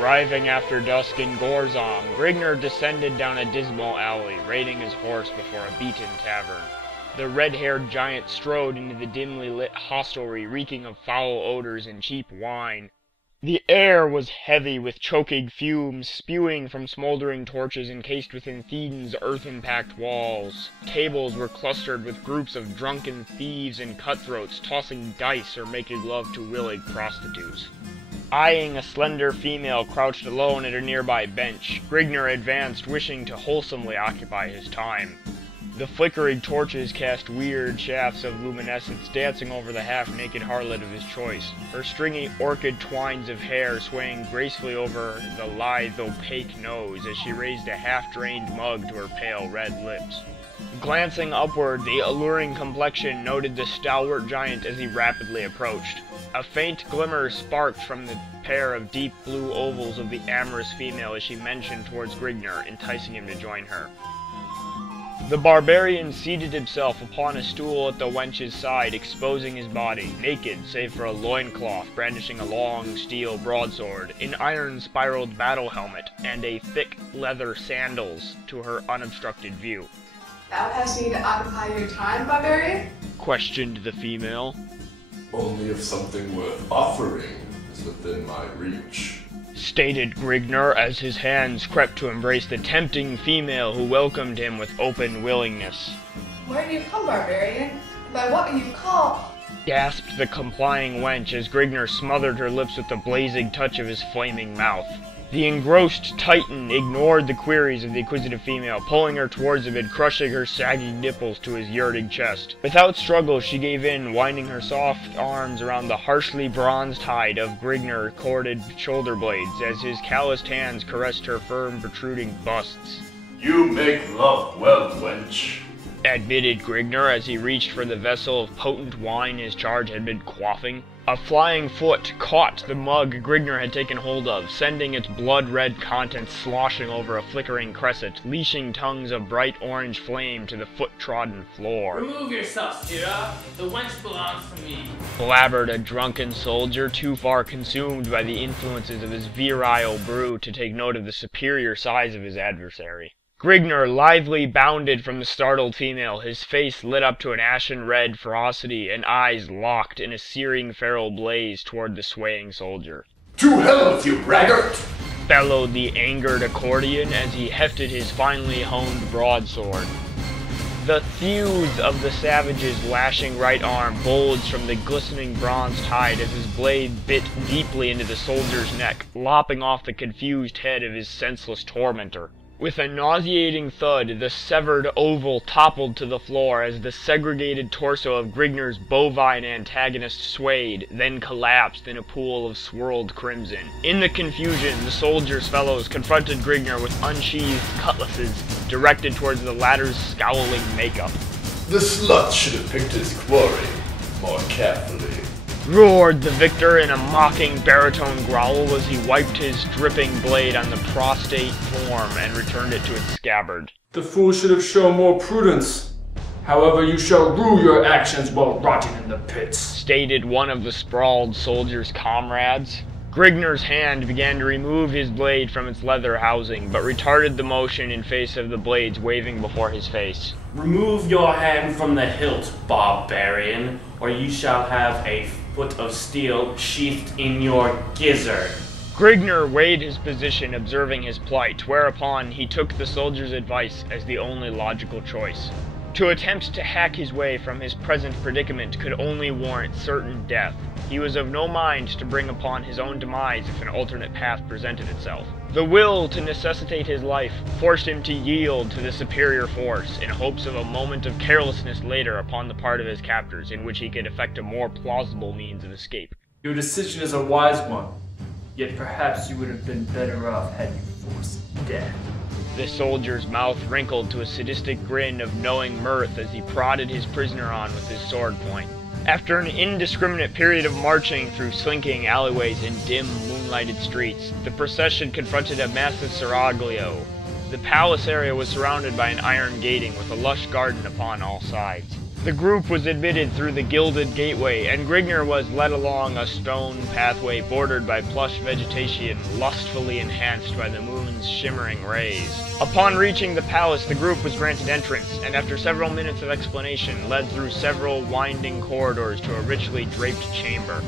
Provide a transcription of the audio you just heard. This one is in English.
Arriving after dusk in Gorzom, Grigner descended down a dismal alley, raiding his horse before a beaten tavern. The red-haired giant strode into the dimly lit hostelry, reeking of foul odors and cheap wine. The air was heavy with choking fumes, spewing from smoldering torches encased within Theden's earthen-packed walls. Tables were clustered with groups of drunken thieves and cutthroats tossing dice or making love to willing prostitutes. Eyeing a slender female crouched alone at a nearby bench, Grigner advanced, wishing to wholesomely occupy his time. The flickering torches cast weird shafts of luminescence dancing over the half-naked harlot of his choice, her stringy orchid twines of hair swaying gracefully over the lithe, opaque nose as she raised a half-drained mug to her pale red lips. Glancing upward, the alluring complexion noted the stalwart giant as he rapidly approached. A faint glimmer sparked from the pair of deep blue ovals of the amorous female as she motioned towards Grigner, enticing him to join her. The barbarian seated himself upon a stool at the wench's side, exposing his body, naked save for a loincloth brandishing a long steel broadsword, an iron-spiraled battle helmet, and a thick leather sandals to her unobstructed view. "Thou hast need to occupy your time, barbarian?" questioned the female. "Only if something worth offering is within my reach," stated Grigner as his hands crept to embrace the tempting female who welcomed him with open willingness. "Where do you come, barbarian? By what you call?" gasped the complying wench as Grigner smothered her lips with the blazing touch of his flaming mouth. The engrossed titan ignored the queries of the inquisitive female, pulling her towards him and crushing her sagging nipples to his yearning chest. Without struggle, she gave in, winding her soft arms around the harshly bronzed hide of Grigner corded shoulder blades as his calloused hands caressed her firm, protruding busts. "You make love well, wench," admitted Grigner as he reached for the vessel of potent wine his charge had been quaffing. A flying foot caught the mug Grigner had taken hold of, sending its blood-red contents sloshing over a flickering crescent, leashing tongues of bright orange flame to the foot-trodden floor. "Remove yourself, Sirrah. The wench belongs to me," blabbered a drunken soldier, too far consumed by the influences of his virile brew to take note of the superior size of his adversary. Grigner lithely bounded from the startled female, his face lit up to an ashen-red ferocity and eyes locked in a searing feral blaze toward the swaying soldier. "To hell with you, braggart!" bellowed the angered accordion as he hefted his finely honed broadsword. The thews of the savage's lashing right arm bulged from the glistening bronzed hide as his blade bit deeply into the soldier's neck, lopping off the confused head of his senseless tormentor. With a nauseating thud, the severed oval toppled to the floor as the segregated torso of Grigner's bovine antagonist swayed, then collapsed in a pool of swirled crimson. In the confusion, the soldier's fellows confronted Grigner with unsheathed cutlasses directed towards the latter's scowling makeup. "The slut should have picked his quarry more carefully," roared the victor in a mocking baritone growl as he wiped his dripping blade on the prostrate form and returned it to its scabbard. "The fool should have shown more prudence. However, you shall rue your actions while rotting in the pits," stated one of the sprawled soldier's comrades. Grigner's hand began to remove his blade from its leather housing, but retarded the motion in face of the blades waving before his face. "Remove your hand from the hilt, barbarian, or you shall have a foot of steel sheathed in your gizzard." Grigner weighed his position, observing his plight, whereupon he took the soldier's advice as the only logical choice. To attempt to hack his way from his present predicament could only warrant certain death. He was of no mind to bring upon his own demise if an alternate path presented itself. The will to necessitate his life forced him to yield to the superior force, in hopes of a moment of carelessness later upon the part of his captors, in which he could effect a more plausible means of escape. "Your decision is a wise one, yet perhaps you would have been better off had you forced death." The soldier's mouth wrinkled to a sadistic grin of knowing mirth as he prodded his prisoner on with his sword point. After an indiscriminate period of marching through slinking alleyways and dim, moonlighted streets, the procession confronted a massive seraglio. The palace area was surrounded by an iron gating with a lush garden upon all sides. The group was admitted through the gilded gateway, and Grigner was led along a stone pathway bordered by plush vegetation, lustfully enhanced by the moon's shimmering rays. Upon reaching the palace, the group was granted entrance, and after several minutes of explanation, led through several winding corridors to a richly draped chamber.